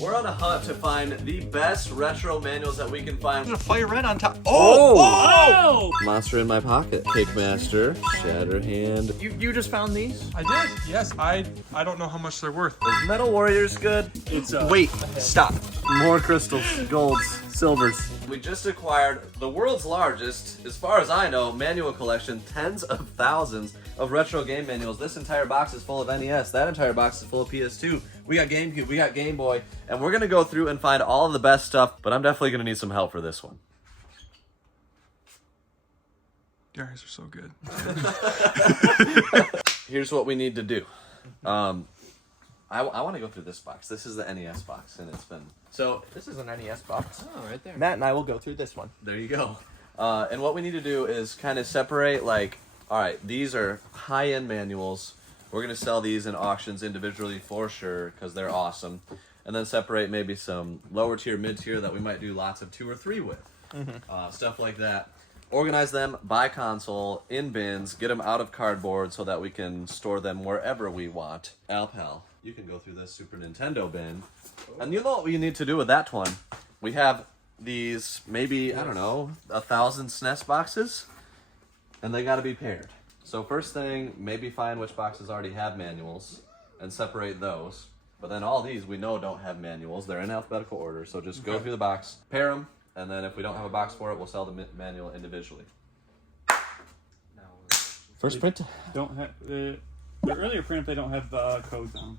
We're on a hunt to find the best retro manuals that we can find. There's a fire red on top. Oh! Monster in my pocket. Cake Master. Shatterhand. You just found these? I did. Yes, I don't know how much they're worth. Is Metal Warriors good? It's wait, stop. More crystals, golds, silvers. We just acquired the world's largest, as far as I know, manual collection. Tens of thousands of retro game manuals. This entire box is full of NES. That entire box is full of PS2. We got GameCube, we got Game Boy, and we're gonna go through and find all of the best stuff, but I'm definitely gonna need some help for this one. You guys are so good. Here's what we need to do. I want to go through this box. This is the NES box, and it's been... So this is an NES box. Oh, right there. Matt and I will go through this one. There you go. And what we need to do is kind of separate, like, all right, these are high-end manuals. We're going to sell these in auctions individually for sure because they're awesome. And then separate maybe some lower tier, mid tier that we might do lots of 2 or 3 with. Stuff like that. Organize them by console, in bins, get them out of cardboard so that we can store them wherever we want. Alpal, you can go through this Super Nintendo bin. And you know what we need to do with that one? We have these, maybe, I don't know, 1,000 SNES boxes, and they got to be paired. So first thing, maybe find which boxes already have manuals and separate those. But then all these we know don't have manuals. They're in alphabetical order, so just go through the box, pair them, and then if we don't have a box for it, we'll sell the manual individually. First print. Don't have the earlier print. They don't have codes on.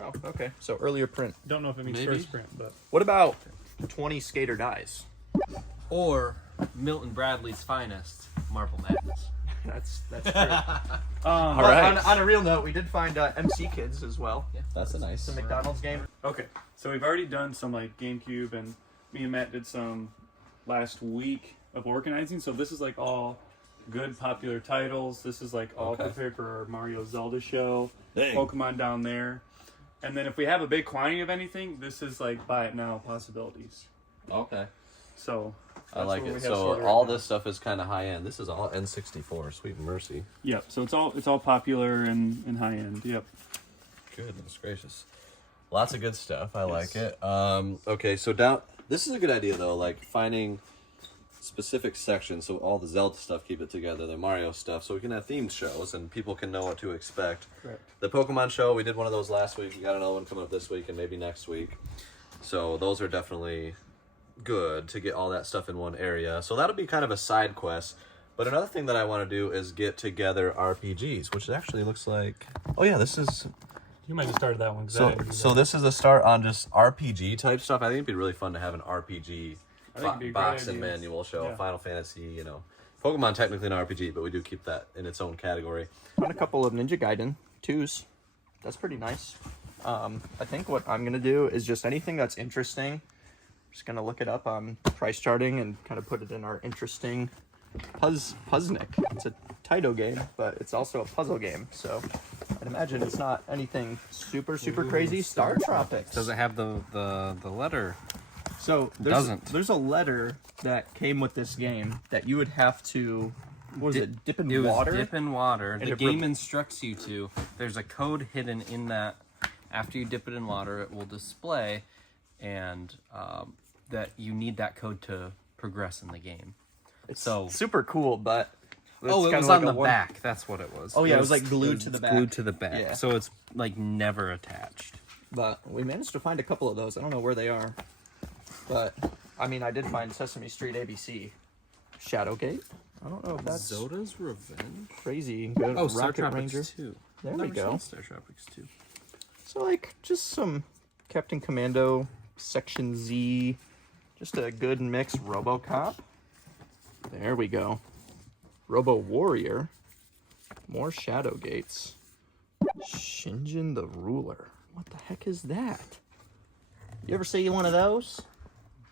Oh, okay. So earlier print. Don't know if it means Maybe. first print, but What about 20 skater dies? Or Milton Bradley's finest, Marble Madness. That's true. all right. On a real note, we did find MC Kids as well. That's a nice. It's a McDonald's game. Okay, so we've already done some like GameCube, and me and Matt did some last week of organizing. So this is like all good popular titles. This is like all prepared for our Mario Zelda show. Dang. Pokemon down there. And then if we have a big quantity of anything, this is like buy it now possibilities. Okay. So I that's like what we it. have So sorted all right now. this stuff is kind of high end. This is all N64. Sweet mercy. Yep. So it's all popular and high end. Yep. Goodness gracious. Lots of good stuff. I like it. Okay, so down. This is a good idea though. Like finding specific sections, so all the Zelda stuff keep it together, the Mario stuff, so we can have themed shows and people can know what to expect. Correct. The Pokemon show, we did one of those last week. We got another one coming up this week and maybe next week. So those are definitely good to get all that stuff in one area. So that'll be kind of a side quest. But another thing that I want to do is get together RPGs, which actually looks like... Oh yeah, this is... You might have started that one. So this is a start on just RPG type stuff. I think it'd be really fun to have an RPG box and manual show. Yeah. Final Fantasy, you know. Pokemon technically an RPG, but we do keep that in its own category. Found a couple of Ninja Gaiden 2s. That's pretty nice. I think what I'm going to do is just anything that's interesting. Just going to look it up on price charting and kind of put it in our interesting Puzznick. It's a Taito game, but it's also a puzzle game. So I'd imagine it's not anything super crazy. Star Tropics. Does it have the letter? So there's a letter that came with this game that you would have to, what was it, dip in water? Dip in water. And The it game instructs you to. There's a code hidden in that. After you dip it in water, it will display, and that you need that code to progress in the game. It's so super cool, but it was on the back. That's what it was. Oh yeah, it was like glued to the back. Glued to the back. Yeah. So it's like never attached. But we managed to find a couple of those. I don't know where they are. But, I mean, I did find Sesame Street ABC. Shadowgate? I don't know if that's Zoda's Revenge? crazy good. Oh, Star Rocket Tropics Ranger. 2. There Never we go. seen Star Tropics 2. So, like, just some Captain Commando, Section Z, just a good mix. RoboCop. There we go. Robo Warrior. More Shadowgates. Shinjin the Ruler. What the heck is that? You ever see one of those?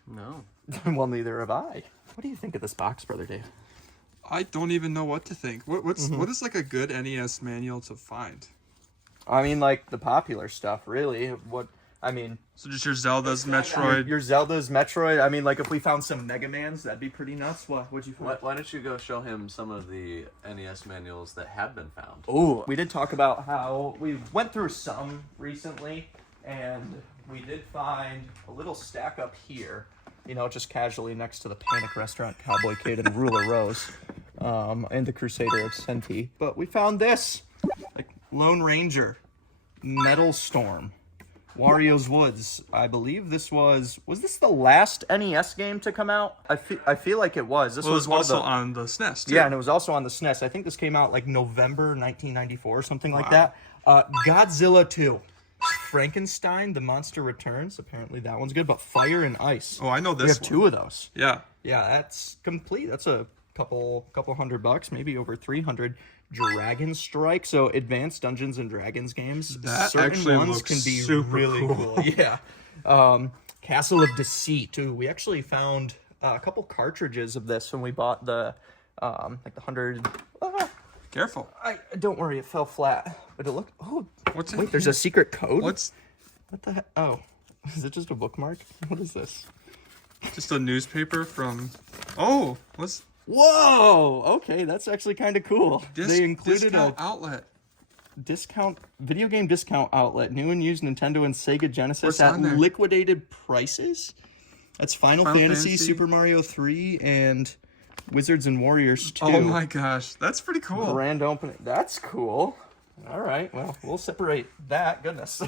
No. Well, neither have I. What do you think of this box, Brother Dave? I don't even know what to think. What is like a good NES manual to find? I mean, like, the popular stuff, really. So just your Zelda's, Metroid. Your Zelda's, Metroid. I mean, like, if we found some Mega Mans, that'd be pretty nuts. What'd you find? Why don't you go show him some of the NES manuals that have been found? Ooh, we did talk about how we went through some recently, and we did find a little stack up here, you know, just casually next to the Panic Restaurant, Cowboy Kid, and Ruler Rose, and the Crusader of Senti. But we found this, like Lone Ranger, Metal Storm, Wario's Woods. I believe this was this the last NES game to come out? I feel like it was. This was also one of on the SNES, too. Yeah, and it was also on the SNES. I think this came out like November 1994 or something like that. Godzilla 2. Frankenstein, The Monster Returns. Apparently that one's good, but Fire and Ice. Oh, I know this We have one. 2 of those. Yeah. Yeah, that's complete. That's a couple $100, maybe over 300. Dragon Strike, so advanced Dungeons and Dragons games. That Certain actually ones looks can be super really cool. Yeah. Castle of Deceit, too. We actually found a couple cartridges of this when we bought the like the 100. Careful. Don't worry, it fell flat. But it looked. Oh, What's in wait, there's here? a secret code. What the heck? Oh, is it just a bookmark? What is this? just a newspaper from? Oh, what's Whoa! Okay, that's actually kind of cool. They included discount a outlet. video game discount outlet, new and used Nintendo and Sega Genesis What's at on there? liquidated prices. That's Final Fantasy, Fantasy. Super Mario 3, and Wizards and Warriors 2. Oh my gosh, that's pretty cool. Grand opening. That's cool. All right, well, we'll separate that. Goodness.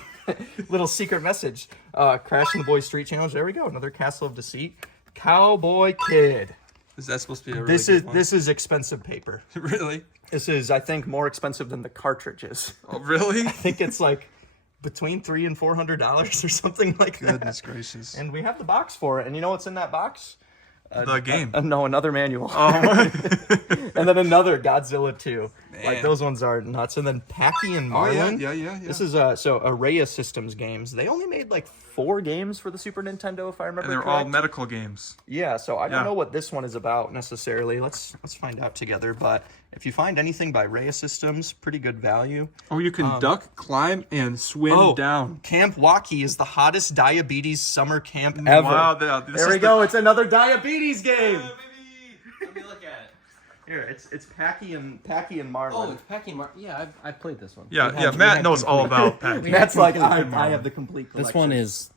Little secret message. Crash and the Boys Street Challenge. There we go. Another Castle of Deceit. Cowboy Kid. Is that supposed to be a really good one? This is expensive paper. Really? This is, I think, more expensive than the cartridges. Oh, really? I think it's like between $300 and $400 or something like that. Goodness gracious. And we have the box for it. And you know what's in that box? The game. No, another manual. Oh, And then another Godzilla 2. Like, Man. those ones are nuts. And then Packy and Marlin. yeah. This is so Araya Systems games. They only made like 4 games for the Super Nintendo, if I remember and they're correct. all medical games. Yeah, so I don't Yeah. know what this one is about necessarily. Let's find out together. But if you find anything by Araya Systems, pretty good value. Oh, you can duck, climb, and swim down. Camp Waukee is the hottest diabetes summer camp ever. Wow, There we go. It's another diabetes game. Let me look at it. Here, it's Packy and Marlin. Oh, it's Packing Mark. Yeah, I played this one. Yeah, We have Matt knows all about Packy. That's like Complete I have the complete collection. This one is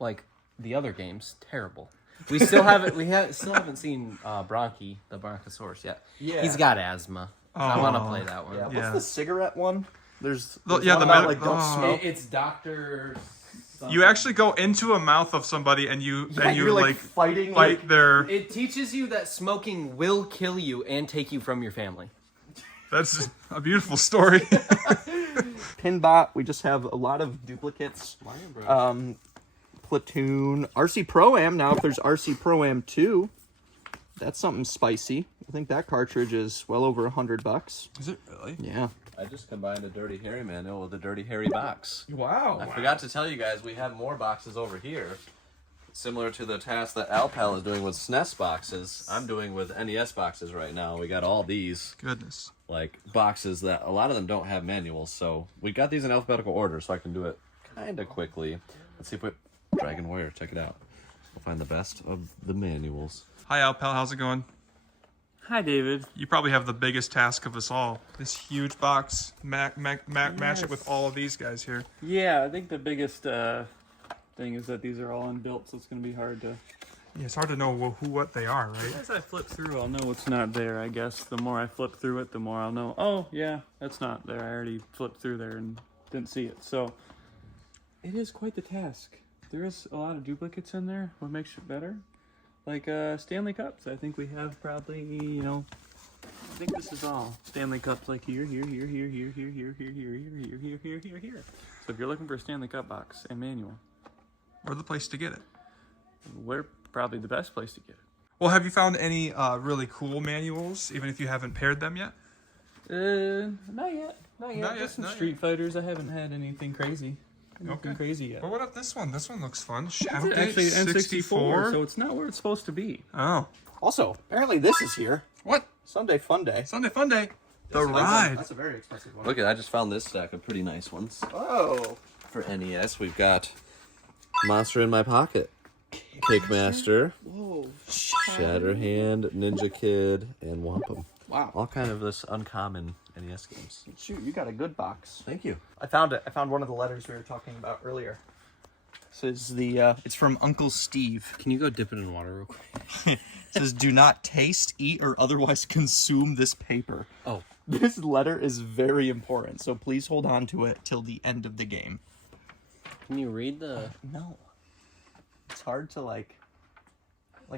like the other games, terrible. We still haven't still haven't seen Bronchi, the Bronchosaurus yet. Yeah. He's got asthma. I want to Oh. play that one. Yeah. What's Yeah. the cigarette one? There's Yeah, one the about, medic- like don't oh. smoke. It's Doctor. You actually go into a mouth of somebody and you You're like fighting fight their. It teaches you that smoking will kill you and take you from your family. That's a beautiful story. Pinbot. We just have a lot of duplicates. Platoon, RC Pro-Am. Now, if there's RC Pro-Am 2, that's something spicy. I think that cartridge is well over $100. Is it really? Yeah. I just combined a Dirty Harry manual with a Dirty Harry box. Wow. I forgot to tell you guys, we have more boxes over here. Similar to the task that Alpal is doing with SNES boxes, I'm doing with NES boxes right now. We got all these Goodness. like boxes that a lot of them don't have manuals, so we got these in alphabetical order, so I can do it kind of quickly. Let's see if we Dragon Warrior, check it out. We'll find the best of the manuals. Hi, Alpal. How's it going? Hi, David. You probably have the biggest task of us all. This huge box. Match it with all of these guys here. Yeah, I think the biggest thing is that these are all unbuilt, so it's going to be hard to... Yeah, it's hard to know what they are, right? As I flip through, I'll know what's not there, I guess. The more I flip through it, the more I'll know, oh, yeah, that's not there. I already flipped through there and didn't see it. So, it is quite the task. There is a lot of duplicates in there, what makes it better. Like Stanley Cups, I think we have probably, I think this is all Stanley Cups, like here. So if you're looking for a Stanley Cup box and manual, Or the place to get it. we're probably the best place to get it. Well, have you found any really cool manuals, even if you haven't paired them yet? Not yet. Not yet, Just some not Street Fighters. I haven't had anything crazy. Nothing crazy yet. Well, what about this one? This one looks fun. It's Shadowgate actually N64, 64. so it's not where it's supposed to be. Oh. Also, apparently this is here. What? Sunday Fun Day. Sunday Fun Day. The ride. That's a very expensive one. Look at, I just found this stack of pretty nice ones. Oh. For NES, we've got Monster in My Pocket, Kickmaster, Whoa. Shatterhand, Ninja Kid, and Wampum. Wow. All kind of this uncommon NES games. Shoot, you got a good box. Thank you. I found it. I found one of the letters we were talking about earlier. This is the, it's from Uncle Steve. Can you go dip it in water real quick? It says, do not taste, eat, or otherwise consume this paper. Oh. This letter is very important, so please hold on to it till the end of the game. Can you read the... No. It's hard to, like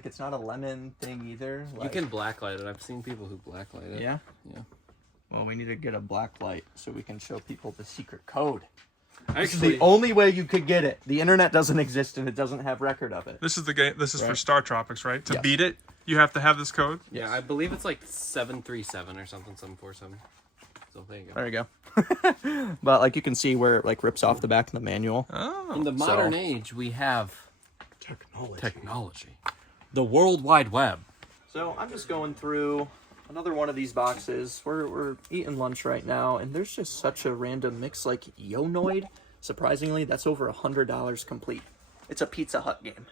it's not a lemon thing either. You can blacklight it. I've seen people who blacklight it. Yeah? Yeah. Well, we need to get a black light so we can show people the secret code. This is Actually, the only way you could get it. The internet doesn't exist and it doesn't have record of it. this is the game. This is for Right. Star Tropics, right? To Yes. beat it, you have to have this code. Yeah, I believe it's like 737 or something, 747. So there you go. There you go. But like you can see where it like rips off the back of the manual. Oh. In the modern age, we have Technology. technology. The World Wide Web. So I'm just going through another one of these boxes. We're eating lunch right now, and there's just such a random mix. Like Yonoid, surprisingly, that's over $100 complete. It's a Pizza Hut game.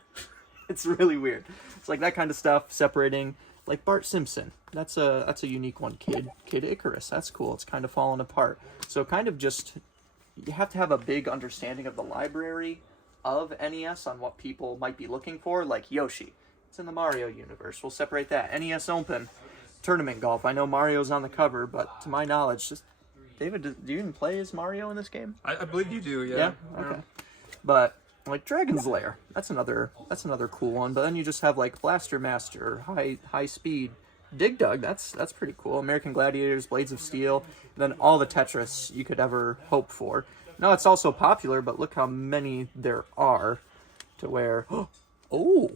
It's really weird. It's like that kind of stuff. Separating like Bart Simpson. That's a unique one. Kid Icarus. That's cool. It's kind of falling apart. So kind of just you have to have a big understanding of the library of NES on what people might be looking for. Like Yoshi. It's in the Mario universe. We'll separate that. NES Open, Tournament Golf. I know Mario's on the cover, but to my knowledge, just David, do you even play as Mario in this game? I believe you do. Yeah. Okay. But like Dragon's Lair, that's another cool one. But then you just have like Blaster Master, High Speed, Dig Dug. That's pretty cool. American Gladiators, Blades of Steel, and then all the Tetris you could ever hope for. Now it's also popular, but look how many there are. To where oh.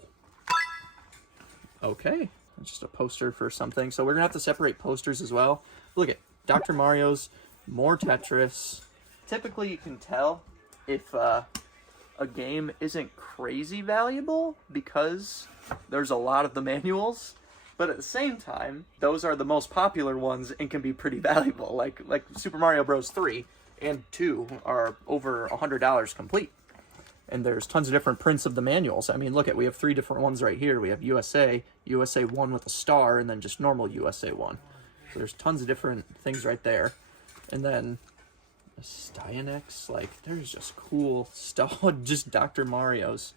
Okay, just a poster for something. So we're gonna have to separate posters as well. Look at Dr. Mario's, more Tetris. Typically, you can tell if a game isn't crazy valuable because there's a lot of the manuals. But at the same time, those are the most popular ones and can be pretty valuable. Like Super Mario Bros. 3 and 2 are over $100 complete. And there's tons of different prints of the manuals. I mean, look at, we have 3 different ones right here. We have USA 1 with a star, and then just normal USA 1. So there's tons of different things right there. And then Styanex, like, there's just cool stuff. Just Dr. Mario's.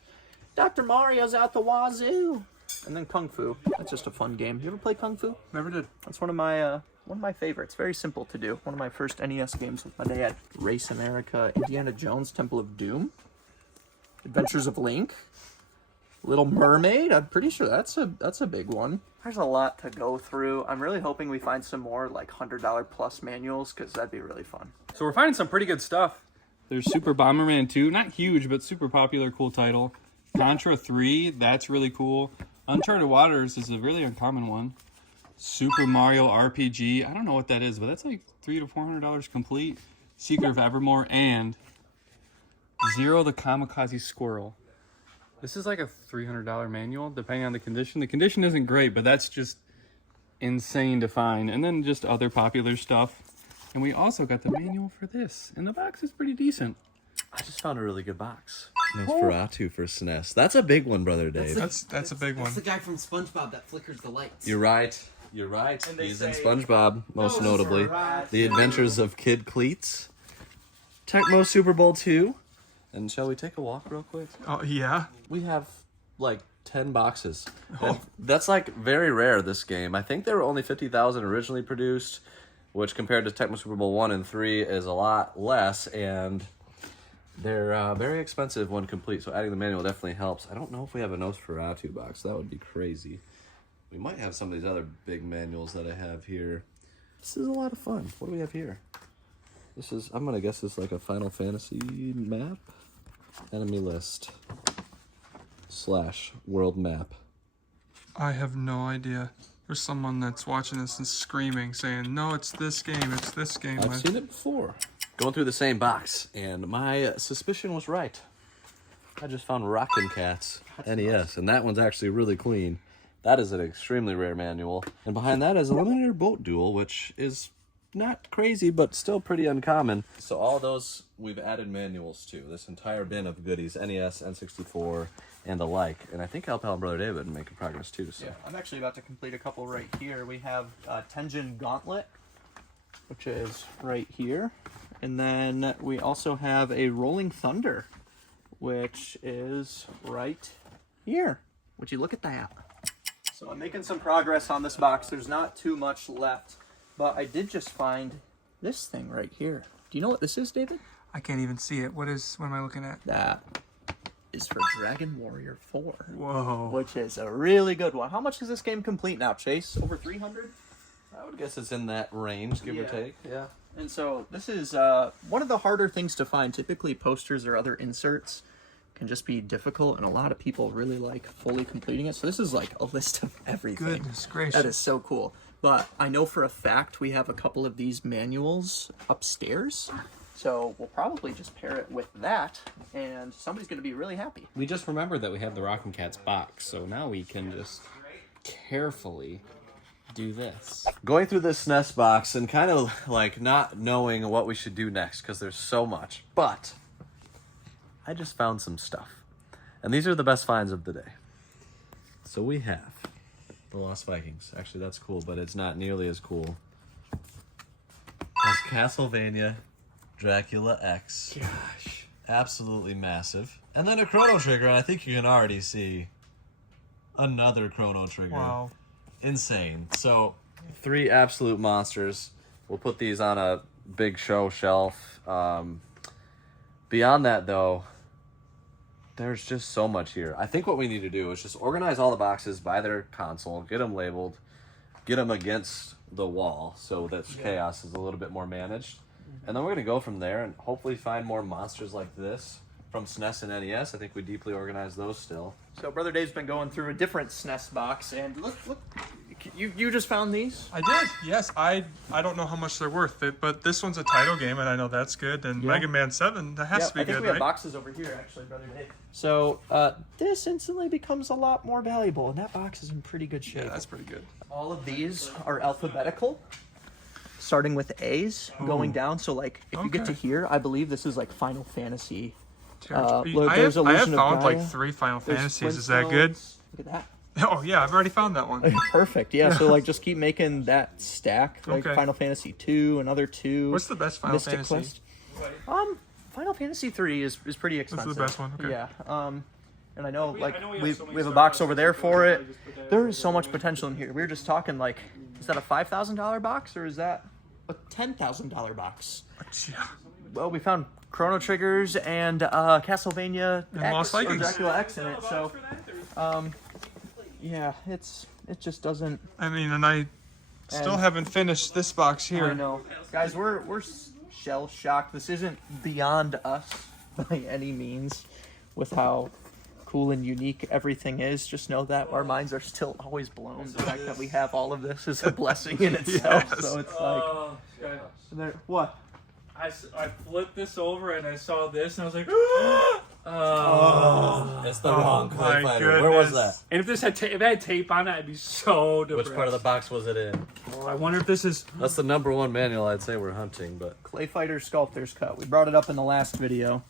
Dr. Mario's out the wazoo! And then Kung Fu. That's just a fun game. You ever play Kung Fu? Never did. That's one of my favorites. Very simple to do. One of my first NES games with my dad. Race America, Indiana Jones, Temple of Doom. Adventures of Link, Little Mermaid. I'm pretty sure that's a big one. There's a lot to go through. I'm really hoping we find some more like $100 plus manuals because that'd be really fun. So we're finding some pretty good stuff. There's Super Bomberman 2, not huge, but super popular, cool title. Contra 3, that's really cool. Uncharted Waters is a really uncommon one. Super Mario RPG, I don't know what that is, but that's like $300 to $400 complete. Secret of Evermore, and Zero the Kamikaze Squirrel. This is like a $300 manual, depending on the condition. The condition isn't great, but that's just insane to find. And then just other popular stuff. And we also got the manual for this. And the box is pretty decent. I just found a really good box. Nosferatu for SNES. That's a big one, Brother Dave. That's a big one. That's the guy from SpongeBob that flickers the lights. You're right. You're right. And they He's in say, SpongeBob, most notably. Nosferatu. The Adventures of Kid Cleats. Tecmo Super Bowl 2. And shall we take a walk real quick? Oh yeah. We have like 10 boxes. And that's like very rare, this game. I think there were only 50,000 originally produced, which compared to Tecmo Super Bowl 1 and 3 is a lot less, and they're very expensive when complete, so adding the manual definitely helps. I don't know if we have a Nosferatu box. That would be crazy. We might have some of these other big manuals that I have here. This is a lot of fun. What do we have here? This is, I'm gonna guess this is like a Final Fantasy map. Enemy list. / world map. I have no idea. There's someone that's watching this and screaming, saying, "No, it's this game. It's this game." I've seen it before. Going through the same box, and my suspicion was right. I just found Rockin' Cats NES, and that one's actually really clean. That is an extremely rare manual. And behind that is Eliminator Boat Duel, which is not crazy, but still pretty uncommon. So all those we've added manuals to. This entire bin of goodies, NES, N64, and the like. And I think I'll tell Brother David and making progress too. So. Yeah, I'm actually about to complete a couple right here. We have Tenjin Gauntlet, which is right here. And then we also have a Rolling Thunder, which is right here. Would you look at that? So I'm making some progress on this box. There's not too much left, but I did just find this thing right here. Do you know what this is, David? I can't even see it. What am I looking at? That is for Dragon Warrior 4. Whoa. Which is a really good one. How much is this game complete now, Chase? Over 300? I would guess it's in that range, give or take. Yeah. And so this is one of the harder things to find. Typically posters or other inserts can just be difficult, and a lot of people really like fully completing it. So this is like a list of everything. Goodness gracious. That is so cool. But I know for a fact we have a couple of these manuals upstairs. So we'll probably just pair it with that, and somebody's going to be really happy. We just remembered that we have the Rockin' Cats box, so now we can just carefully do this. Going through this SNES box and kind of like not knowing what we should do next because there's so much. But I just found some stuff. And these are the best finds of the day. So we have the Lost Vikings. Actually, that's cool, but it's not nearly as cool as Castlevania Dracula X. Gosh. Absolutely massive. And then a Chrono Trigger, and I think you can already see another Chrono Trigger. Wow. Insane. So, 3 absolute monsters. We'll put these on a big show shelf. Beyond that, though, there's just so much here. I think what we need to do is just organize all the boxes by their console, get them labeled, get them against the wall so that chaos is a little bit more managed. And then we're going to go from there and hopefully find more monsters like this from SNES and NES. I think we deeply organize those still. So Brother Dave's been going through a different SNES box, and look, you just found these? I did, yes. I don't know how much they're worth, but this one's a title game, and I know that's good. And Yeah. Mega Man 7, that has to be I think good, we have right? boxes over here, actually, Brother Dave. So this instantly becomes a lot more valuable, and that box is in pretty good shape. Yeah, that's pretty good. All of these are alphabetical, starting with A's, going down. So, like, if you get to Okay. here, I believe this is like Final Fantasy. Territory. Look, I there's have Illusion of found like Gaia. 3 Final There's Fantasies. Is that good? Flintstones. Look at that. Oh yeah, I've already found that one. Perfect. Yeah. So like, just keep making that stack. Like Okay. Final Fantasy 2, another 2. What's the best Final Mystic Fantasy? Quest. Final Fantasy 3 is pretty expensive. the best one, okay. Yeah. And I know like I know we we have so many have a Star box Wars over there stuff, for so I it. just put that There is so in much the potential in here. We were just talking like, is that a $5,000 box or is that a $10,000 box? Yeah. Well, we found Chrono Triggers and Castlevania And X, Lost or Vikings. Dracula X in it. So yeah, it just doesn't. I mean, and I still And- haven't finished this box I here. know, guys. We're shell shocked. This isn't beyond us by any means, with how cool and unique everything is. Just know that our minds are still always blown. The fact that we have all of this is a blessing in itself. Yes. So it's like, Oh, what? I flipped this over and I saw this and I was like, oh. It's the wrong my Clayfighter. Where was that? goodness. And if this had if it had tape on it, I'd be so depressed. Which part of the box was it in? I wonder if this is. That's the #1 manual I'd say we're hunting, but Clayfighter Sculptor's Cut. We brought it up in the last video.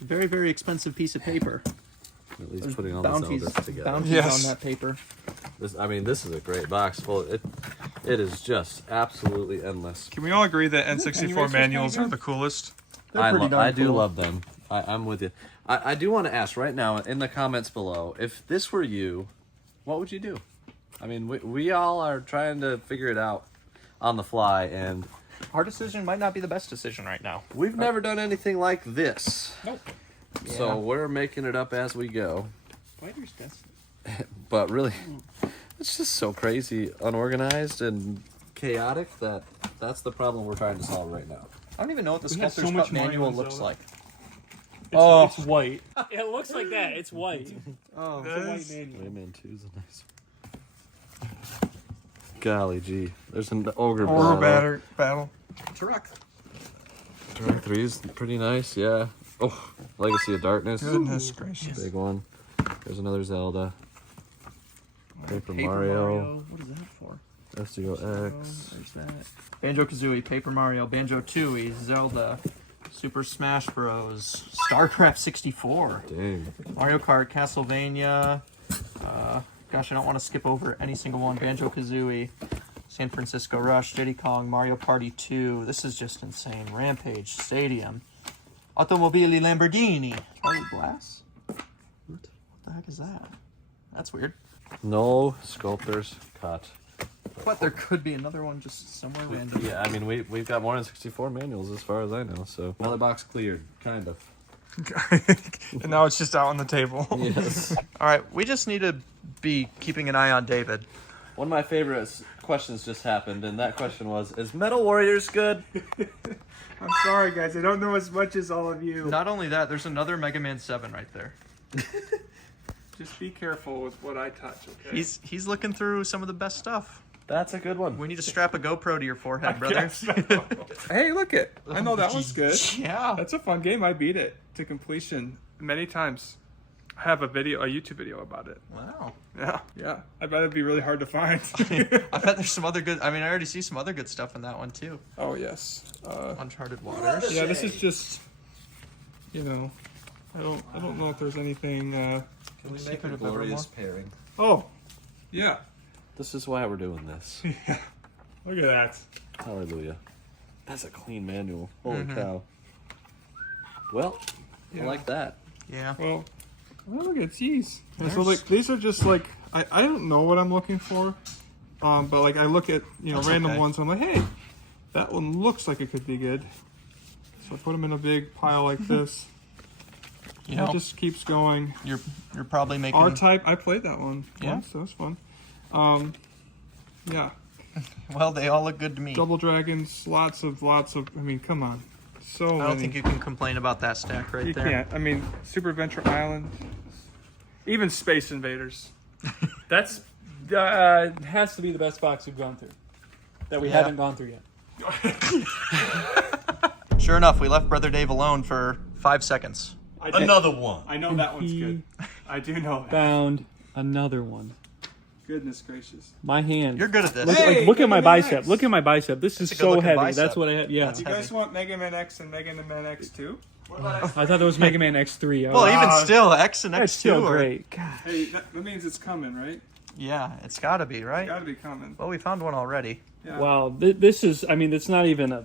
Very, very expensive piece of paper. at least There's putting all the bounties Zeldas together. Yes. on that paper. This is a great box. Well, it is just absolutely endless. Can we all agree that N64 manuals are the coolest? They're pretty darn I do cool. love them. I'm with you. I do want to ask right now in the comments below, if this were you, what would you do? I mean, we all are trying to figure it out on the fly, and Our decision might not be the best decision right now. we've never done anything like this. Nope. So Yeah. we're making it up as we go. Fighter's best. But really, it's just so crazy, unorganized, and chaotic that that's the problem we're trying to solve right now. I don't even know what the We have Sculptor's so much Cut manual Mario looks Zelda. like. It's white. It looks like that. It's white. Oh, It's a white manual. Rayman 2 is a nice. Golly gee, there's an ogre Or battle. battle. Turok. Turn 3 is pretty nice, yeah. Oh, Legacy of Darkness, Goodness gracious. big one. There's another Zelda. Paper Mario, What is that for? SDO-X. There's that. Banjo-Kazooie, Paper Mario, Banjo-Tooie, Zelda, Super Smash Bros, StarCraft 64, Dang. Mario Kart, Castlevania. Gosh, I don't want to skip over any single one. Banjo-Kazooie, San Francisco Rush, Diddy Kong, Mario Party 2. This is just insane. Rampage, Stadium, Automobili Lamborghini. Charlie Glass? What the heck is that? That's weird. No Sculptor's cut. But there could be another one just somewhere random. Yeah, I mean, we've got more than 64 manuals as far as I know, so. Another box cleared, kind of. And now it's just out on the table. Yes. All right, we just need to be keeping an eye on David. One of my favorite questions just happened, and that question was, is Metal Warriors good? I'm sorry, guys. I don't know as much as all of you. Not only that, there's another Mega Man 7 right there. Just be careful with what I touch, okay? He's looking through some of the best stuff. That's a good one. We need to strap a GoPro to your forehead, brother. Hey, look it. I know that one's good. Yeah. That's a fun game. I beat it to completion many times. I have a YouTube video about it. Wow. Yeah. I bet it'd be really hard to find. I bet there's some other good. I mean, I already see some other good stuff in that one too. Oh yes. Uncharted Waters. Yeah, this is just, I don't know if there's anything. Can we make a glorious pairing? Oh, yeah. This is why we're doing this. Yeah. Look at that. Hallelujah. That's a clean manual. Holy cow. Well, I like that. Yeah. Well, look at these. So like these are just like I don't know what I'm looking for, but like I look at random okay. ones. And I'm like, hey, that one looks like it could be good. So I put them in a big pile like this. It just keeps going. You're probably making R-Type. I played that one. Yeah? Once, so it was fun. Yeah. Well, they all look good to me. Double Dragons. Lots of. I mean, come on. So I don't many. think you can complain about that stack right You there. can't. I mean, Super Adventure Island, even Space Invaders. That's has to be the best box we've gone through. That we haven't gone through yet. Sure enough, we left Brother Dave alone for 5 seconds. Another one. I know that one's good. I do know that. Found another one. Goodness gracious. My hand. You're good at this. Look at my Mega Man bicep. X. Look at my bicep. This is a good so looking heavy. bicep. That's what I have. Yeah. That's You guys want Mega Man X and Mega Man X 2? I thought that was Mega Man X3. Well, even still, X and that's X2 still are... great. God. Hey, that means it's coming, right? Yeah, it's got to be, right? Gotta be coming. Well, we found one already. Yeah. Wow. This is. I mean, it's not even a.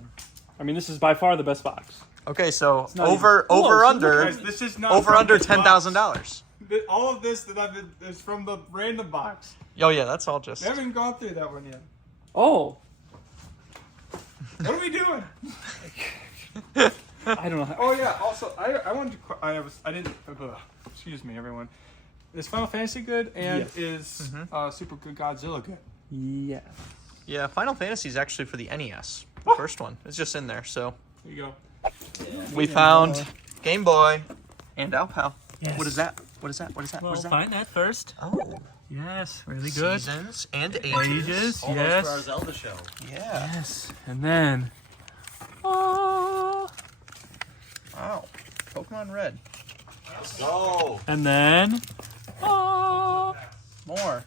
I mean, this is by far the best box. Okay, so not over even close. under Guys, this is not over from under this box. $10,000. All of this that I've been is from the random box. Oh yeah, that's all just. We haven't gone through that one yet. Oh. What are we doing? I don't know. How, Oh yeah. Also, I wanted to. I didn't. Excuse me, everyone. Is Final Fantasy good? And Yes. is Super Good Godzilla good? yeah. Yeah, Final Fantasy is actually for the NES. The first one. It's just in there. So Here you go. we found Game Boy and Alpal. Yes. What is that? What is that? What is that? Well, what is that? find that first. Oh, Yes, really good. seasons and ages. Ages. Almost Yes. for our Zelda show. Yeah. Yes. And then. Oh. Wow. Pokemon Red. Go. And then. Oh. More.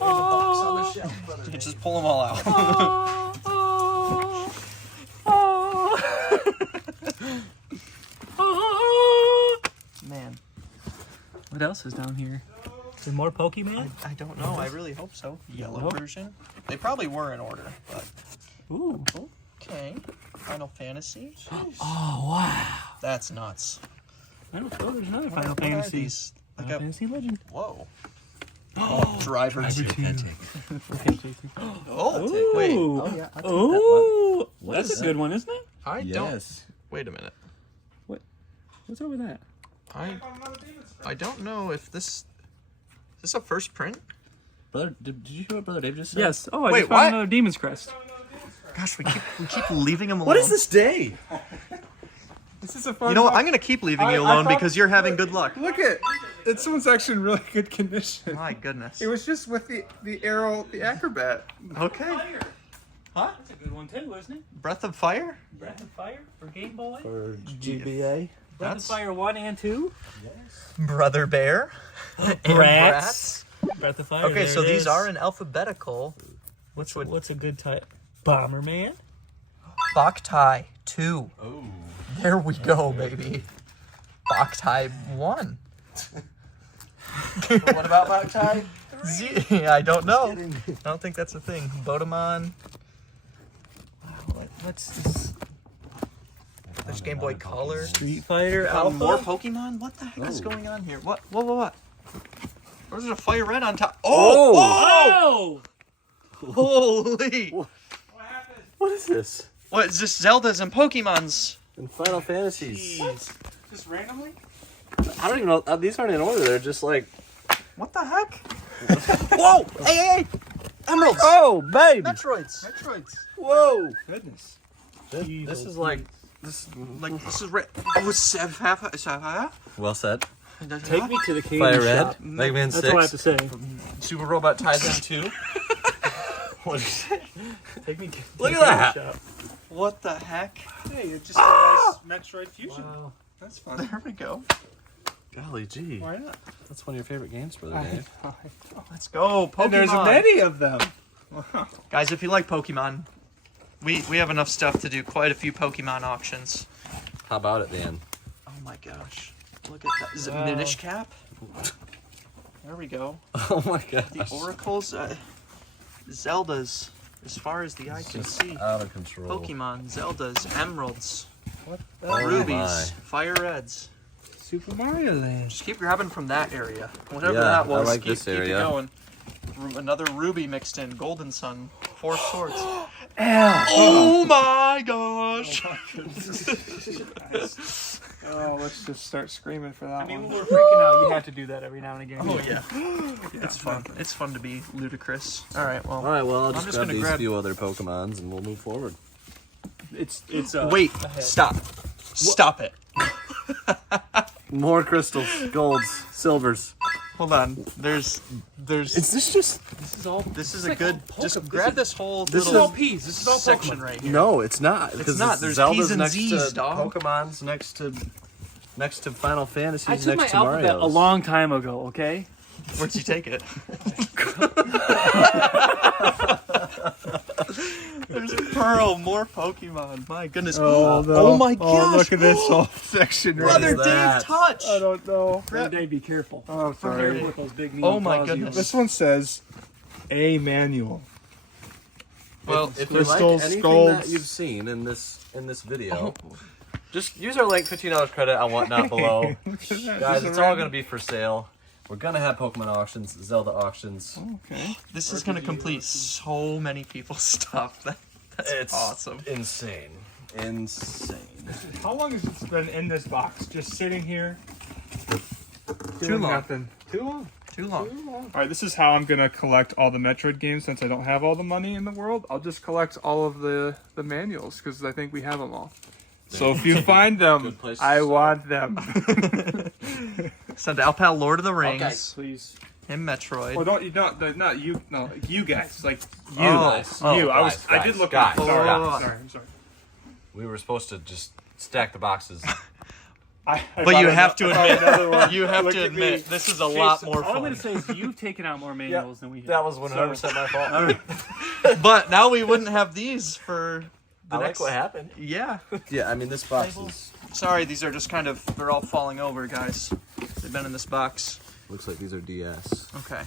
Box on the shelf, brother. You just pull them all out. Oh. Oh. Oh. Oh. Man, What else is down here? Is there more Pokemon? I don't know. I really hope so. Yellow version. They probably were in order, but Ooh. okay. Final Fantasy. Oh, wow. That's nuts. I don't know. There's another What Final are Fantasy. these? Like Final a, Fantasy Legend. whoa. Oh, Driver 2. Oh, wait. Ooh. Oh, yeah. Oh, What that's is a good one, isn't it? I don't. Wait a minute. What's over that? I don't know if this. Is this a first print? Brother, did you hear what Brother Dave just said? Yes. Oh, I Wait, just found what? another Demon's Crest. Gosh, we keep leaving him alone. What is this day? This is a fun. You know what? box. I'm gonna keep leaving you I alone thought- because you're having good luck. Look at this one's actually in really good condition. My goodness. It was just with the arrow, the acrobat. Okay. That's a good one too, isn't it? Breath of Fire? Breath of Fire for Game Boy. Or GBA? Breath That's- of Fire 1 and 2. Brother Bear? And Bratz. Breath of Fire. Okay, there so it these is. are in alphabetical. What's a good type? Bomberman. Boktai 2. Oh. There we go, baby. Boktai 1. What about Boktai? I don't know. I don't think that's a thing. Bodemon. What's this? There's Game Boy Color. Street Fighter More Pokemon? What the heck is going on here? What? What? There's a fire red on top. Oh! Holy! What is this? What is this? Zeldas and Pokemons. And Final Fantasies. Just randomly? I don't even know. These aren't in order. They're just like. What the heck? Whoa! Hey! Emeralds! Oh, babe! Metroids! Whoa! Goodness. This is like. This is red. Oh, it's Sapphire. Well said. Take me to the candy Fire shop. Red. Mega Man 6. That's all I have to say. Super Robot Tyson 2. What did you say? Take me to Look the at candy that. shop. What the heck? Hey, it's just a nice Metroid Fusion. Wow. That's fun. There we go. Golly gee. Why not? That's one of your favorite games, Brother Dave. Let's go, Pokemon. And there's many of them. Guys, if you like Pokemon, we have enough stuff to do quite a few Pokemon auctions. How about it, Dan? Oh my gosh. Look at that. Is it Minish Cap? There we go. Oh my gosh. The Oracles, Zeldas, as far as the eye can see. Out of control. Pokemon, Zeldas, Emeralds, Oh Rubies, my. Fire Reds. Super Mario Land. Just keep grabbing from that area. Whatever Yeah, that was, I like keep, this keep area. it going. Another Ruby mixed in, Golden Sun, 4 swords. Ow. Oh my gosh! Oh, let's just start screaming for that I mean, one. when we're freaking out, you have to do that every now and again. Oh yeah. It's fun. It's fun to be ludicrous. All right, well. All right, well, I'll I'm just, just grab gonna these grab- few other Pokemons and we'll move forward. It's Wait, stop. Stop it. More crystals, golds, silvers. Hold on. There's Is this just... this is a good just grab this whole This is little all peas. This is all section Pokemon. right here. No, it's not. Because not. There's Zelda's P's and next Z's, to dog. Pokemon's next to Final Fantasies, I took my next to alphabet Mario's. a long time ago, okay? Where'd you take it? There's Pearl, more Pokemon. My goodness. Oh my gosh. Oh, look at this whole section right Brother here. is that? Dave Touch. I don't know. Dave, be careful. Oh, Be sorry. careful with those big mean Oh my claws you goodness. This one says a manual. Well, If you Crystals, like anything golds. that you've seen in this video, just use our link, $15 credit on whatnot below. Guys, it's all going to be for sale. We're going to have Pokemon auctions, Zelda auctions. Okay. this is going to complete so many people's stuff. That's It's awesome. insane. Insane. How long has it been in this box? Just sitting here? Too Doing long. nothing. Too long. Too long. Alright, this is how I'm gonna collect all the Metroid games since I don't have all the money in the world. I'll just collect all of the manuals because I think we have them all. So if you find them, Good place to I start. want them. Send Alpal Lord of the Rings Please. and Metroid. Well, don't you not you no like you guys like you Oh, you. I guys, did look guys, at sorry, guys. sorry, I'm sorry. We were supposed to just stack the boxes. I But you found have to I found another one. admit, you have Look to at me. admit, this is a lot more All I'm fun. going to say is you've taken out more manuals than we have. That was 100% my fault. But now we wouldn't have these for the I like next. what happened. Yeah. Yeah, I mean, this box is, Sorry, these are just kind of they're all falling over, guys. They've been in this box. looks like these are DS. Okay.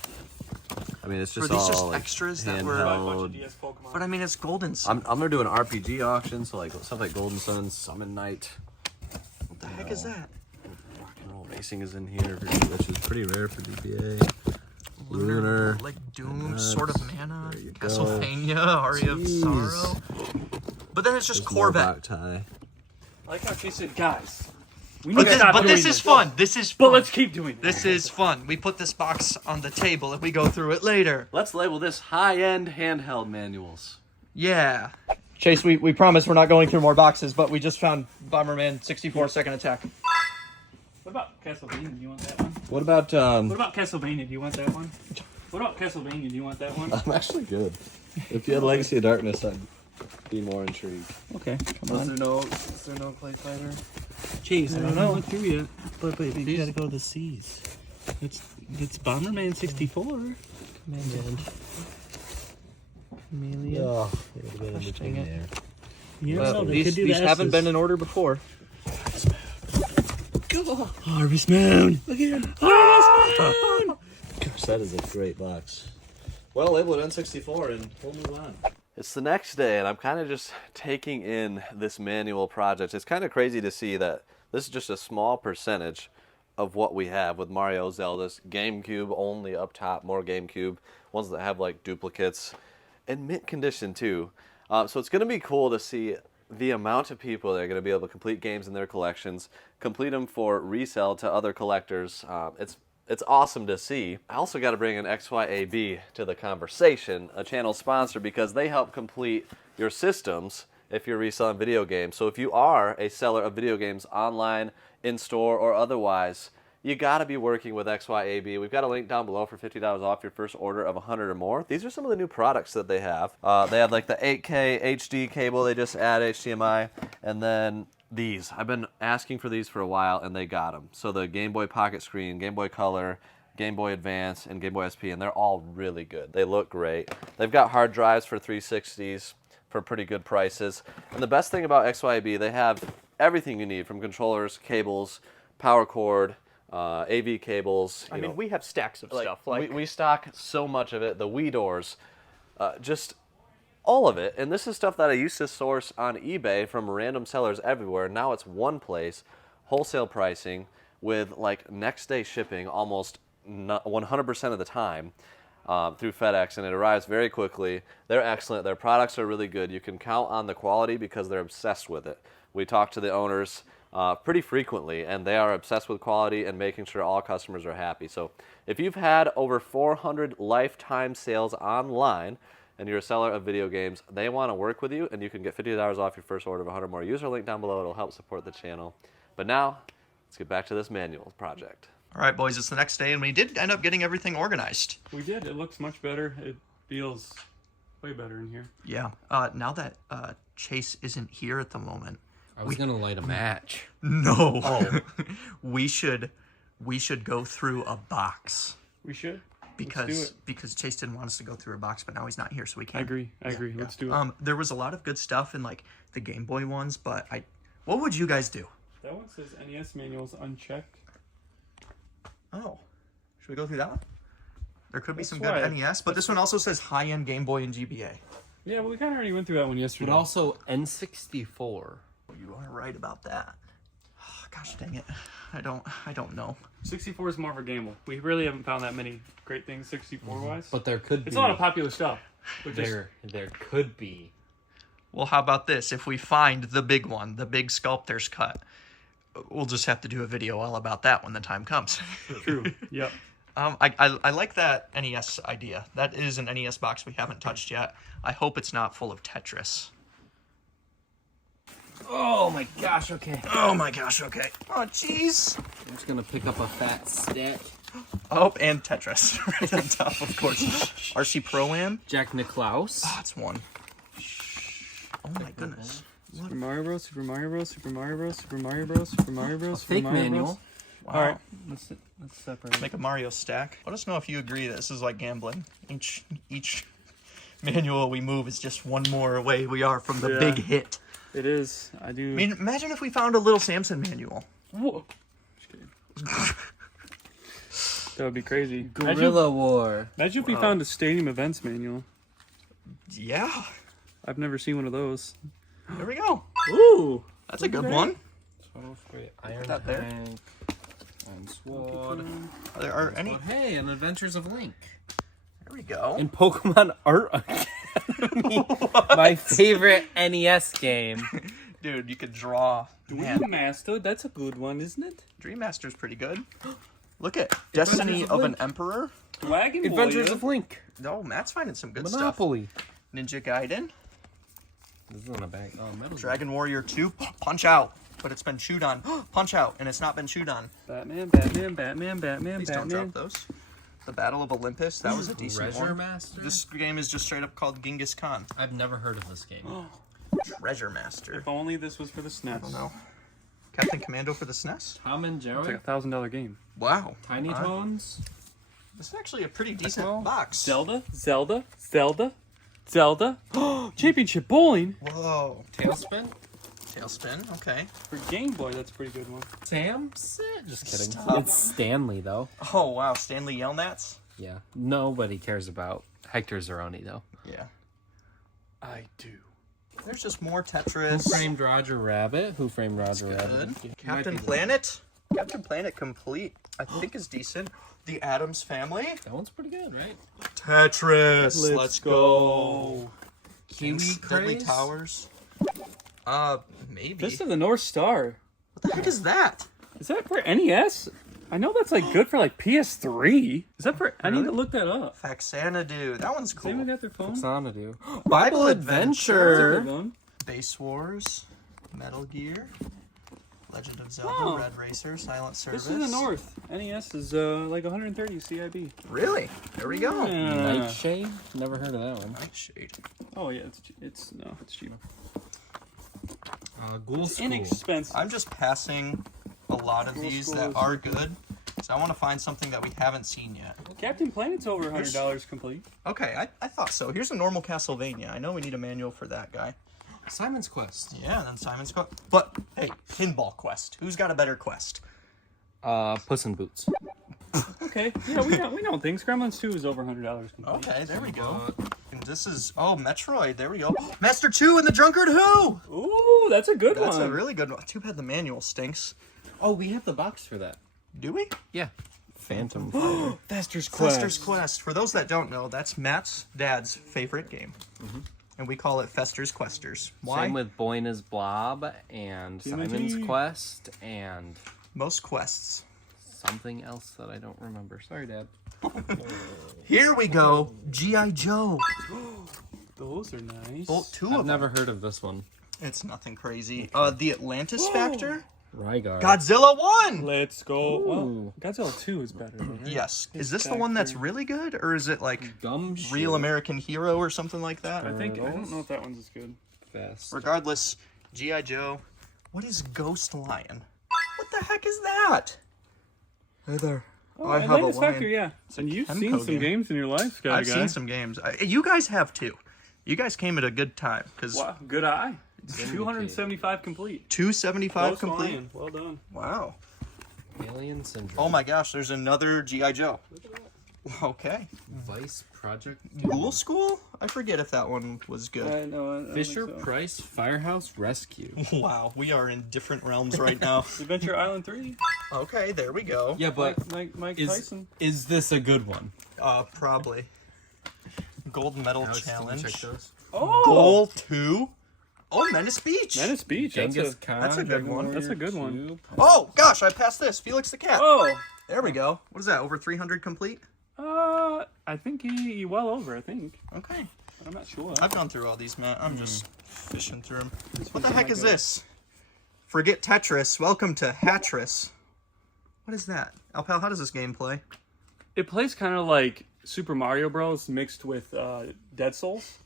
I mean, it's Were just these all just like extras that Buy were? a bunch of handheld. DS Pokemon. But I mean, it's Golden Sun. I'm gonna do an RPG auction, so like stuff like Golden Sun, Summon Knight. What the heck is that? Rock and Roll Racing is in here, which is pretty rare for DPA. Lunar. Like Doom, Nuts. Sword of Mana, There you go. Castlevania, Aria of Jeez. Sorrow. But then it's just There's more Corvette. Boktai. I like how she said, guys, we need But to this, stop but doing this is fun. This is But fun. let's keep doing it. This is fun. We put this box on the table and we go through it later. Let's label this high-end handheld manuals. Yeah. Chase, we promise we're not going through more boxes, but we just found Bomberman 64 Second Attack. What about Castlevania? Do you want that one? What about What about Castlevania? Do you want that one? What about Castlevania? Do you want that one? I'm actually good. If you had Legacy of Darkness, I'd be more intrigued. Okay, come Is there no Clayfighter? Chase, I don't know. Look through yet. But you gotta go to the C's. It's Bomberman 64. Chameleon. Oh, Between there. Yeah, Well, no, they these could do these the haven't S's. been in order before. Harvest Moon. Look at him. Harvest Moon. Gosh, that is a great box. Well, label it N64 and we'll move on. It's the next day, and I'm kind of just taking in this manual project. It's kind of crazy to see that this is just a small percentage of what we have with Mario, Zelda's, GameCube only up top, more GameCube, ones that have like duplicates, and mint condition too. So it's going to be cool to see the amount of people that are going to be able to complete games in their collections, complete them for resale to other collectors. It's awesome to see. I also got to bring in XYAB to the conversation, a channel sponsor, because they help complete your systems if you're reselling video games. So if you are a seller of video games online, in store, or otherwise, you got to be working with XYAB. We've got a link down below for $50 off your first order of 100 or more. These are some of the new products that they have. They have like the 8K HD cable they just added, HDMI, and then these. I've been asking for these for a while, and they got them. So the Game Boy Pocket Screen, Game Boy Color, Game Boy Advance, and Game Boy SP, and they're all really good. They look great. They've got hard drives for 360s for pretty good prices. And the best thing about XYB, they have everything you need, from controllers, cables, power cord, AV cables. I mean, we have stacks of stuff. We stock so much of it. The Wii doors, just all of it. And this is stuff that I used to source on eBay from random sellers everywhere. Now it's one place, wholesale pricing, with like next day shipping almost 100% of the time through FedEx, and it arrives very quickly. They're excellent. Their products are really good. You can count on the quality because they're obsessed with it. We talk to the owners pretty frequently, and they are obsessed with quality and making sure all customers are happy. So if you've had over 400 lifetime sales online and you're a seller of video games, they want to work with you, and you can get $50 off your first order of 100 more. Use our link down below. It'll help support the channel. But now, let's get back to this manual project. All right, boys, it's the next day, and we did end up getting everything organized. We did. It looks much better. It feels way better in here. Yeah. Now that Chase isn't here at the moment, I was gonna light a match. no, we should go through a box We should. Let's do it. because Chase didn't want us to go through a box, but now he's not here, so we can't. I agree. Yeah. Let's do it. There was a lot of good stuff in like the Game Boy ones, but what would you guys do? That one says NES manuals unchecked. Oh, should we go through that one? There could be That's some why- good NES, but this one also says high-end Game Boy and GBA. Yeah, well, we kind of already went through that one yesterday. But also N64. You are right about that. Oh, gosh dang it. I don't know. 64 is more of a gamble. We really haven't found that many great things 64-wise. But there could be. It's a lot of popular stuff. But just, There could be. Well, how about this? If we find the big one, the big Sculptor's cut, we'll just have to do a video all about that when the time comes. true. Yep. I like that NES idea. That is an NES box we haven't touched yet. I hope it's not full of Tetris. Oh my gosh, okay. Oh my gosh, okay. Oh, jeez. I'm just gonna pick up a fat stack. Oh, and Tetris right on top, of course. RC Pro-Am. Jack Nicklaus. Oh, it's one. Oh my goodness. Super Mario Bros. Super Mario Bros. Super Mario Bros. Super Mario Bros. Super Mario Bros. Super Fake Mario manual. Bros. Wow. All right, let's separate. Make a Mario stack. Let us know if you agree that this is like gambling. Each manual we move is just one more away we are from the Yeah. big hit. It is. I do. I mean, imagine if we found a little Samson manual. Whoa. Just kidding. That would be crazy. Guerrilla War. Imagine if we found a Stadium Events manual. Yeah. I've never seen one of those. There we go. Ooh. That's a good one. Iron that there. Tank. Iron Sword. Are there any? Hey, and Adventures of Link. There we go. And Pokemon Art Academy. My favorite NES game. Dude, you could draw. Man, Dream Master, that's a good one, isn't it? Dream Master's pretty good. Look at Destiny of of an Link. Emperor. Dragon Adventures Warrior. of Link. No, Matt's finding some good Monopoly. stuff. Ninja Gaiden. This is on a bag. Oh, metal. Dragon Warrior 2. Punch Out. But it's been chewed on. Punch Out, and it's not been chewed on. Batman. Please don't Batman. drop those. The Battle of Olympus. That was a decent Treasure one. Master. This game is just straight up called Genghis Khan. I've never heard of this game. Treasure Master. If only this was for the SNES. I don't know. Captain Commando for the SNES? Tom and It's Jerry. like a $1,000 game. Wow. Tiny Toons. This is actually a pretty decent Well, box. Zelda. Championship Bowling. Whoa. Tailspin. Tailspin. Okay. For Game Boy, that's a pretty good one. Samson. Just kidding. Stop. It's Stanley though. Oh, wow. Stanley Yelnats? Yeah. Nobody cares about Hector Zeroni though. Yeah. I do. There's just more Who Tetris. Framed Roger Rabbit? Who Framed Roger Good. Rabbit? Captain Planet. Captain Planet Complete, I think is decent. The Addams Family. That one's pretty good, right? Tetris. Let's go. Kiwi Deadly Craze? Towers. Maybe. Fist of the North Star. What the heck is that? Is that for NES? I know that's like good for like PS3. Is that for? I need Really? to look that up. Faxanadu. That one's Does anyone cool. got their phone? Xanadu. Bible That's a Adventure. good one. Base Wars. Metal Gear. Legend of Zelda. Oh. Red Racer. Silent Service. This is the North. NES is like 130 CIB. Really? There we go. Nightshade? Never heard of that one. Nightshade. Oh yeah, it's cheap. Ghoul It's School. inexpensive. I'm just passing a lot of Cool these School that is- are good. So I want to find something that we haven't seen yet. Captain Planet's over $100 complete. Okay, I thought so. Here's a normal Castlevania. I know we need a manual for that guy. Simon's Quest. Yeah, and then Simon's Quest. But, hey, Pinball Quest. Who's got a better quest? Puss in Boots. Okay, yeah, we know things. Gremlins 2 is over $100 complete. Okay, there we go. And this is, Metroid. There we go. Master 2 and the Drunkard Who! Ooh, that's a good That's one. a really good one. Too bad the manual stinks. Oh, we have the box for that. Do we? Yeah. Phantom. Fester's Quest. Fester's Quest. For those that don't know, that's Matt's dad's favorite game. And we call it Fester's Questers. Why? Same with Boyna's Blob and Timothy. Simon's Quest and Most quests. something else that I don't remember. Sorry, Dad. Here we go. G.I. Joe. Those are nice. Bolt 2 I've of them. never heard of this one. It's nothing crazy. The Atlantis Factor. Rygar. Godzilla 1! Let's go. Well, Ooh. Godzilla 2 is better. Right? Yes. Is this the one that's really good? Or is it like Gum Real American Hero or something like that? I don't know if that one's as good. Fast. Regardless, G.I. Joe. What is Ghost Lion? What the heck is that? Hey there. Oh, I have a Atlantis lion. Factor, yeah. And you've Hemco seen some game. games in your life, Scotty I've guy. seen some games. You guys have too. You guys came at a good time because Wow, good eye. 275 complete. 275 Ghost complete. Lion, well done. Wow. Alien Syndrome. Oh my gosh, there's another G.I. Joe. Okay. Vice Project. Ghoul School? I forget if that one was good. I don't Fisher think so. Price Firehouse Rescue. Wow, we are in different realms right now. Adventure Island 3. Okay, there we go. Yeah, but Mike is Tyson. is this a good one? Probably. Gold Medal Alex, can we Challenge. check those? Oh! Goal 2. Oh, Menace Beach. Menace Beach. Genghis That's Khan. that's a good Dragon one. Warrior That's a good one. 2. Oh, gosh, I passed this. Felix the Cat. Oh! There we go. What is that, over 300 complete? I think he well over, I think. Okay. But I'm not sure. I've gone through all these, Matt. I'm just fishing through them. This What the one's heck not is good. this? Forget Tetris. Welcome to Hatris. What is that? Alpal, how does this game play? It plays kind of like Super Mario Bros. Mixed with Dead Souls.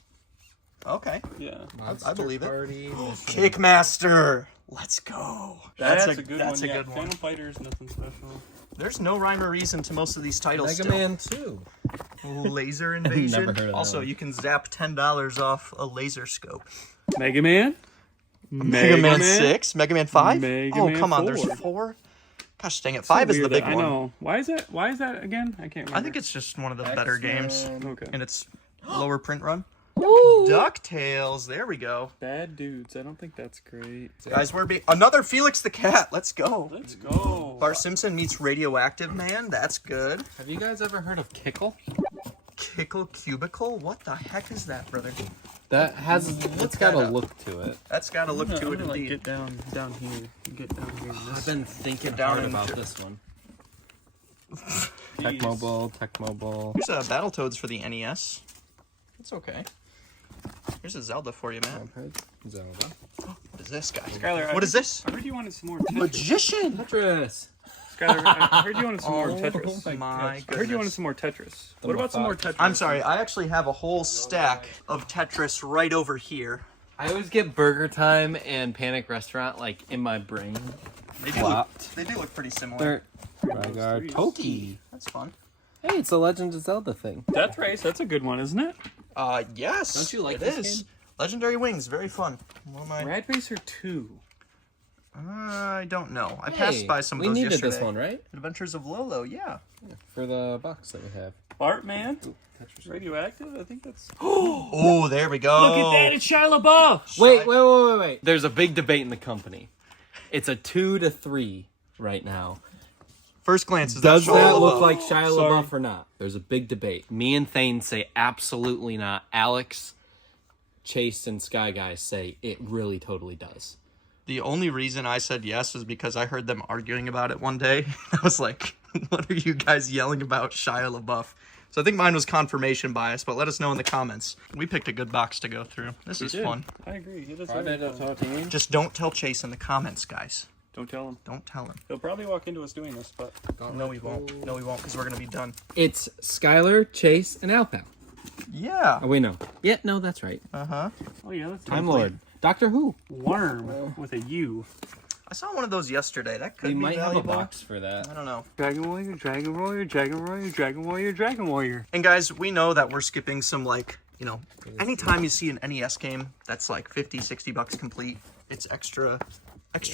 Okay. Yeah. I believe it. Party. Kickmaster. Let's go. That's a one. good one. That's a Yeah. good one. Phantom Fighter's nothing special. There's no rhyme or reason to most of these titles Mega still. Man 2. Laser Invasion. Never heard of that Also, one. you can zap $10 off a laser scope. Mega Man. Mega Man 6? Mega Man 5? Mega Oh, Man come on. 4. There's 4? Gosh dang it. 5 is the Weird big that- one. I know. Why is that? Why is that again? I can't remember. I think it's just one of the better games. Okay. And it's lower print run. DuckTales. There we go. Bad Dudes. I don't think that's great. Guys, another Felix the Cat. Let's go. Let's go. Bart Simpson meets Radioactive Man. That's good. Have you guys ever heard of Kickle? Kickle Cubicle. What the heck is that, brother? That has it's got that a up. look to it. That's got to look to it like, indeed. get down here. Get down here. I've been thinking down hard into- about this one. Jeez. Tech Mobile. Here's a Battletoads for the NES. It's okay. Here's a Zelda for you, Matt. Zelda. What is this guy? Skylar, What is this? I heard you wanted some more Tetris. Magician. Tetris. Skylar, I heard you wanted some more Tetris. Oh my I heard you goodness. wanted some more Tetris. What about some more Tetris? I'm sorry, I actually have a whole stack of Tetris right over here. I always get Burger Time and Panic Restaurant like in my brain. They Flopped. do look pretty similar. They're Rygar Toki. That's fun. Hey, it's a Legend of Zelda thing. Death Race, that's a good one, isn't it? Yes. Don't you like it this is. game? Legendary Wings, very fun. One of my... Rad Racer 2. I don't know. I passed by some of we those needed yesterday. this one, right? Adventures of Lolo, yeah. For the box that we have. Bartman? Radioactive? I think that's. Oh, there we go. Look at that! It's Shia LaBeouf! Wait. There's a big debate in the company. It's a 2 to 3 right now. First glance, is Does Shia that LaBeouf? look like Shia LaBeouf or not? There's a big debate. Me and Thane say absolutely not. Alex, Chase, and Sky Guy say it really totally does. The only reason I said yes is because I heard them arguing about it one day. I was like, what are you guys yelling about Shia LaBeouf? So I think mine was confirmation bias, but let us know in the comments. We picked a good box to go through. This is fun. I agree. It is very fun. Just don't tell Chase in the comments, guys. Don't tell him. Don't tell him. He'll probably walk into us doing this, but. No, we won't. No, we won't, because we're going to be done. It's Skylar, Chase, and Alpal. Yeah. Oh, wait, no. Yeah, no, that's right. Uh-huh. Oh, yeah, that's Time Lord. Doctor Who. Worm with a U. I saw one of those yesterday. That could We be might valuable. have a box for that. I don't know. Dragon Warrior, Dragon Warrior, Dragon Warrior, Dragon Warrior, Dragon Warrior. And guys, we know that we're skipping some, like, you know, anytime you see an NES game that's like 50, 60 bucks complete, it's extra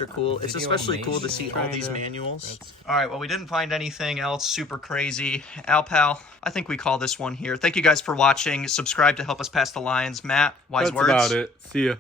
cool. It's especially cool to see all these manuals. All right, well, we didn't find anything else super crazy. Alpal, I think we call this one here. Thank you guys for watching. Subscribe to help us pass the lines. Matt, wise words. That's about it. See ya.